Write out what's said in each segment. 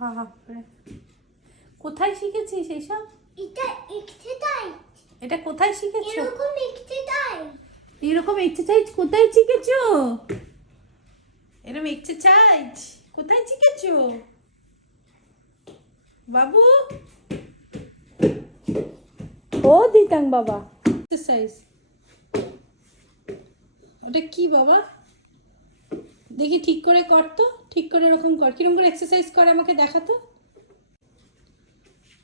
বাপরে, কোথায় শিখেছিস এইসব? এটা এক্সারসাইজ। এটা কোথায় শিখেছো? এরকম এক্সারসাইজ। এরকম এক্সারসাইজ কোথায় শিখেছো? এরকম এক্সারসাইজ কোথায় শিখেছো বাবু? ও দিতাং বাবা, এক্সারসাইজ ওটা কি বাবা? দেখি ঠিক করে কর তো, ঠিক করে এরকম কর। কিরকম করে এক্সারসাইজ কর আমাকে দেখাতো।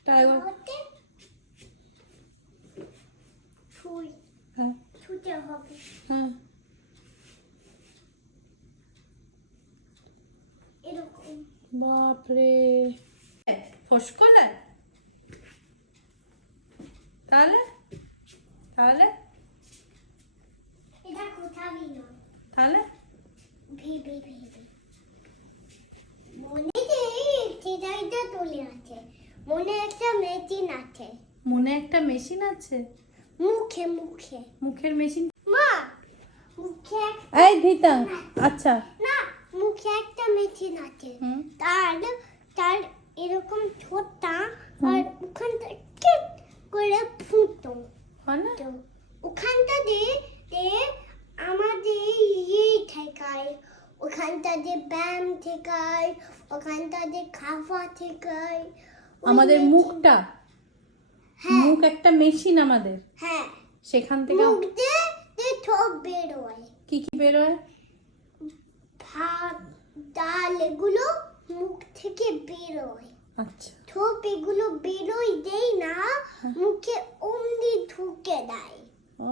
তাই ছুঁই হ্যাঁ ছুঁতে হবে। হ্যাঁ, এরকম। বাপরে, ফসকলায় তাহলে তাহলে এটা কোথাবি নয়। তাহলে ভেবে ভেবে মনে যে এক্সারসাইজটা চলে আছে, মনে একটা মেশিন আছে, মনে একটা মেশিন আছে। মুখে মুখে মুখের মেশিন? মা মুখে এই দিতাং, আচ্ছা না, মুখে একটা মেশিন আছে। হুম তার তার এরকম ছোটটা আর ওখানটা ঠিক করে ফুটো, হয় না? তো ওখানটা দিয়ে আমাদের ইয়ে ঠেকায়, ওখানটা দিয়ে ব্যায়াম ঠেকায়, ওখানটা দিয়ে খাওয়া ঠেকায়। ওই আমাদের মেশিন- মুখটা, হ্যাঁ মুখ একটা মেশিন আমাদের, হ্যাঁ, সেখান থেকে মুখ দিয়ে ঠোঁট বেরোয়, কি কি বেরোয়? ভাত ডাল এগুলো মুখ থেকে বেরোয়। আচ্ছা, ঠোঁট এগুলো বেরোই দেয় না, মুখে অমনি ঢুকে দেয়। ও